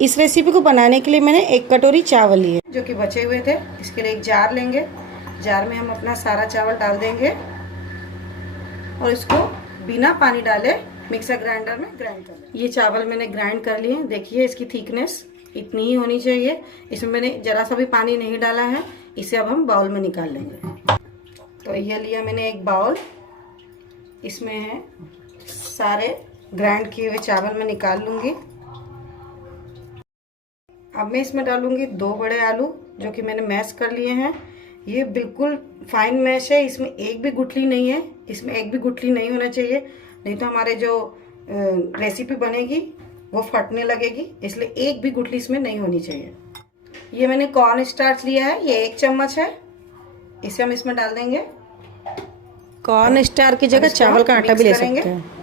इस रेसिपी को बनाने के लिए मैंने 1 कटोरी चावल लिए जो कि बचे हुए थे। इसके लिए एक जार लेंगे। जार में हम अपना सारा चावल डाल देंगे और इसको बिना पानी डाले मिक्सर ग्राइंडर में ग्राइंड कर लेंगे। ये चावल मैंने ग्राइंड कर लिए। देखिए इसकी थिकनेस इतनी ही होनी चाहिए। इसमें मैंने जरा सा भी पानी नहीं डाला है। इसे अब हम बाउल में निकाल लेंगे। तो ये लिया मैंने एक बाउल। इसमें है सारे ग्राइंड किए हुए चावल मैं निकाल लूँगी। अब मैं इसमें डालूंगी 2 बड़े आलू जो कि मैंने मैश कर लिए हैं। ये बिल्कुल फाइन मैश है। इसमें एक भी गुठली नहीं है। इसमें एक भी गुठली नहीं होना चाहिए, नहीं तो हमारे जो रेसिपी बनेगी वो फटने लगेगी। इसलिए एक भी गुठली इसमें नहीं होनी चाहिए। ये मैंने कॉर्न स्टार्च लिया है, ये 1 चम्मच है। इसे हम इसमें डाल देंगे। कॉर्न स्टार्च की जगह चावल का आटा भी ले सकते हैं।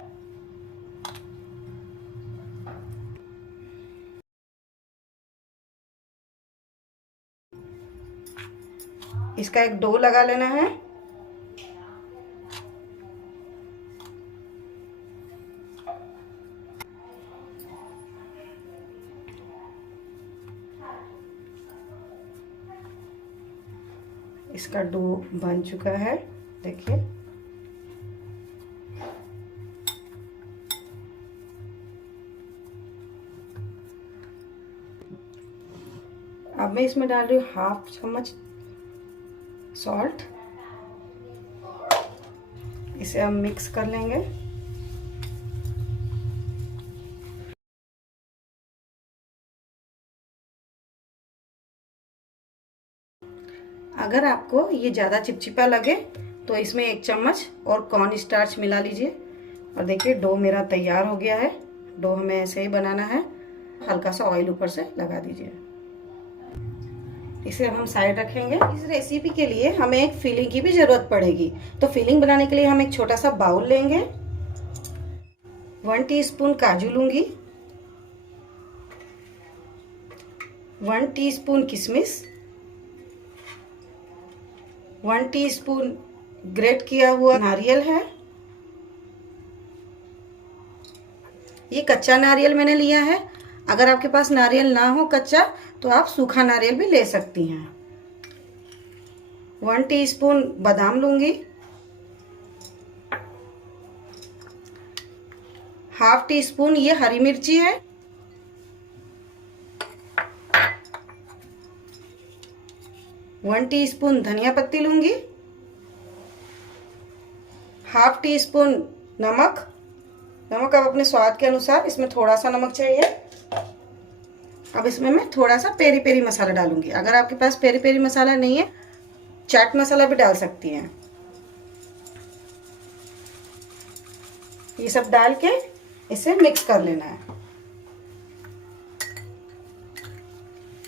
इसका एक डो लगा लेना है। इसका डो बन चुका है, देखिए। अब मैं इसमें डाल रही हूँ 1/2 चम्मच सॉल्ट। इसे हम मिक्स कर लेंगे। अगर आपको ये ज़्यादा चिपचिपा लगे तो इसमें 1 चम्मच और कॉर्न स्टार्च मिला लीजिए। और देखिए डो मेरा तैयार हो गया है। डो हमें ऐसे ही बनाना है। हल्का सा ऑयल ऊपर से लगा दीजिए। इसे हम साइड रखेंगे। इस रेसिपी के लिए हमें एक फिलिंग की भी ज़रूरत पड़ेगी। तो फिलिंग बनाने के लिए हम एक छोटा सा बाउल लेंगे। 1 टीस्पून काजू लूँगी, 1 टीस्पून किशमिश, 1 टीस्पून ग्रेट किया हुआ नारियल है। ये कच्चा नारियल मैंने लिया है। अगर आपके पास नारियल ना हो कच्चा तो आप सूखा नारियल भी ले सकती हैं। 1 टीस्पून बादाम लूंगी, 1/2 टीस्पून ये हरी मिर्ची है, 1 टीस्पून धनिया पत्ती लूंगी, 1/2 टीस्पून नमक। नमक आप अपने स्वाद के अनुसार, इसमें थोड़ा सा नमक चाहिए। अब इसमें मैं थोड़ा सा पेरी पेरी मसाला डालूंगी। अगर आपके पास पेरी पेरी मसाला नहीं है, चाट मसाला भी डाल सकती हैं। ये सब डाल के इसे मिक्स कर लेना है।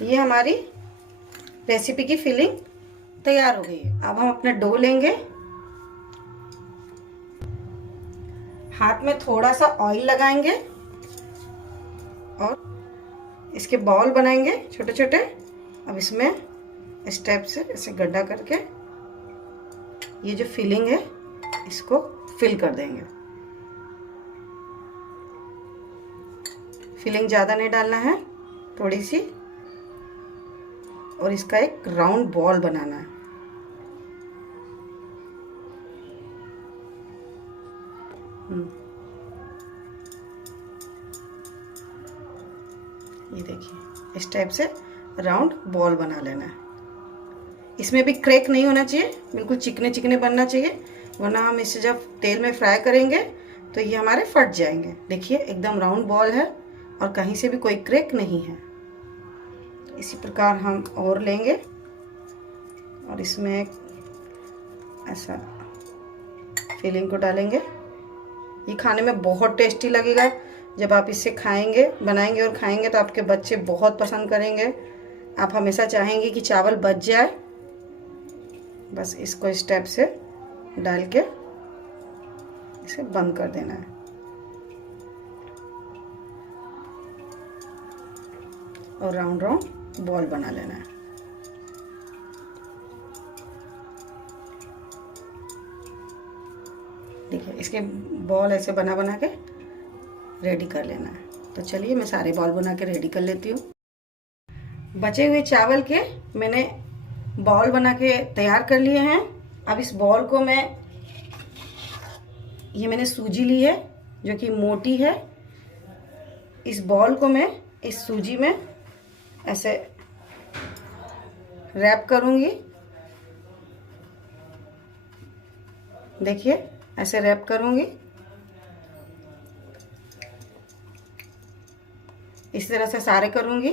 ये हमारी रेसिपी की फिलिंग तैयार हो गई है। अब हम अपना डो लेंगे। हाथ में थोड़ा सा ऑयल लगाएंगे और इसके बॉल बनाएंगे छोटे छोटे। अब इसमें इस टाइप से ऐसे गड्ढा करके ये जो फिलिंग है इसको फिल कर देंगे। फिलिंग ज़्यादा नहीं डालना है, थोड़ी सी। और इसका एक राउंड बॉल बनाना है। ये देखिए इस टाइप से राउंड बॉल बना लेना है। इसमें भी क्रैक नहीं होना चाहिए, बिल्कुल चिकने चिकने बनना चाहिए, वरना हम इसे जब तेल में फ्राई करेंगे तो ये हमारे फट जाएंगे। देखिए एकदम राउंड बॉल है और कहीं से भी कोई क्रैक नहीं है। तो इसी प्रकार हम और लेंगे और इसमें ऐसा फिलिंग को डालेंगे। ये खाने में बहुत टेस्टी लगेगा। जब आप इसे खाएंगे, बनाएंगे और खाएंगे तो आपके बच्चे बहुत पसंद करेंगे। आप हमेशा चाहेंगे कि चावल बच जाए। बस इसको इस स्टेप से डाल के इसे बंद कर देना है और राउंड राउंड बॉल बना लेना है। देखिए इसके बॉल ऐसे बना बना के रेडी कर लेना है। तो चलिए मैं सारे बॉल बना के रेडी कर लेती हूँ। बचे हुए चावल के मैंने बॉल बना के तैयार कर लिए हैं। अब इस बॉल को ये मैंने सूजी ली है जो कि मोटी है। इस बॉल को मैं इस सूजी में ऐसे रैप करूँगी। देखिए ऐसे रैप करूँगी। इस तरह से सारे करूँगी।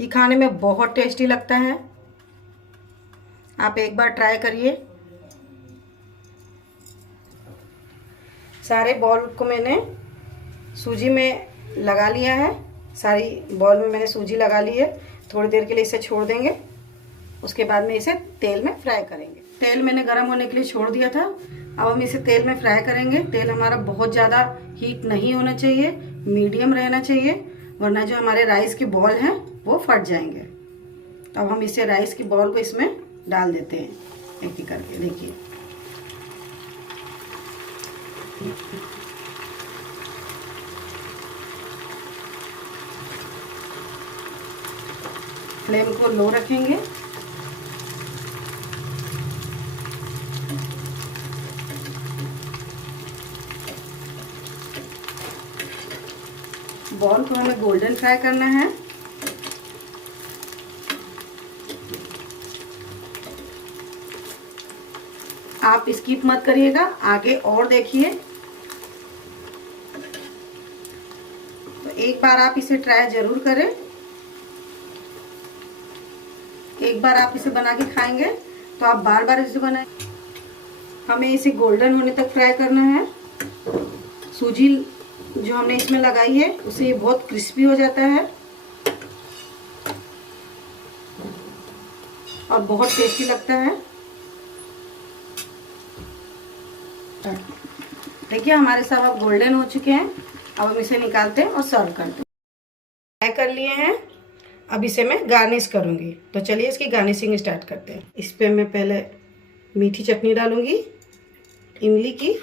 ये खाने में बहुत टेस्टी लगता है, आप एक बार ट्राई करिए। सारे बॉल को मैंने सूजी में लगा लिया है। सारी बॉल में मैंने सूजी लगा ली है। थोड़ी देर के लिए इसे छोड़ देंगे, उसके बाद में इसे तेल में फ्राई करेंगे। तेल मैंने गर्म होने के लिए छोड़ दिया था। अब हम इसे तेल में फ्राई करेंगे। तेल हमारा बहुत ज़्यादा हीट नहीं होना चाहिए, मीडियम रहना चाहिए, वरना जो हमारे राइस के बॉल हैं वो फट जाएंगे। अब हम इसे राइस की बॉल को इसमें डाल देते हैं एक एक करके। देखिए फ्लेम को लो रखेंगे। बॉल को हमें गोल्डन फ्राई करना है। आप स्किप मत करिएगा, आगे और देखिए। तो एक बार आप इसे ट्राई जरूर करें। एक बार आप इसे बना के खाएंगे तो आप बार बार इसे बनाएं। हमें इसे गोल्डन होने तक फ्राई करना है। सूजी जो हमने इसमें लगाई है उससे ये बहुत क्रिस्पी हो जाता है और बहुत टेस्टी लगता है। देखिए हमारे सब अब गोल्डन हो चुके हैं। अब हम इसे निकालते हैं और सर्व करते हैं। फ्राई कर लिए हैं। अब इसे मैं गार्निश करूंगी। तो चलिए इसकी गार्निशिंग स्टार्ट करते हैं। इस पे मैं पहले मीठी चटनी डालूंगी इमली की।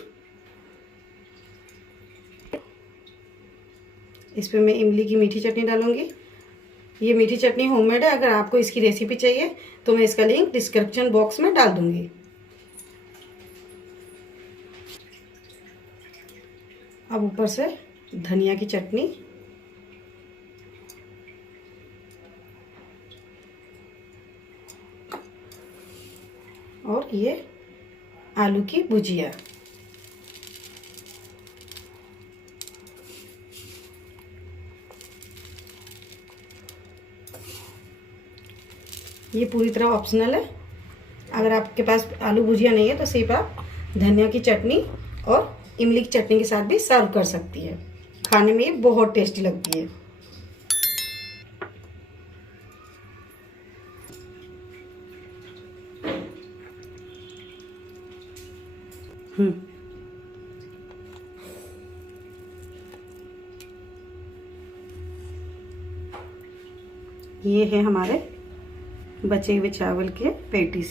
इस पे मैं इमली की मीठी चटनी डालूंगी। ये मीठी चटनी होममेड है। अगर आपको इसकी रेसिपी चाहिए तो मैं इसका लिंक डिस्क्रिप्शन बॉक्स में डाल दूंगी। अब ऊपर से धनिया की चटनी, और ये आलू की भुजिया। ये पूरी तरह ऑप्शनल है। अगर आपके पास आलू भुजिया नहीं है तो सिर्फ आप धनिया की चटनी और इमली की चटनी के साथ भी सर्व कर सकती है। खाने में ये बहुत टेस्टी लगती है। ये है हमारे बचे हुए चावल के पेटीज।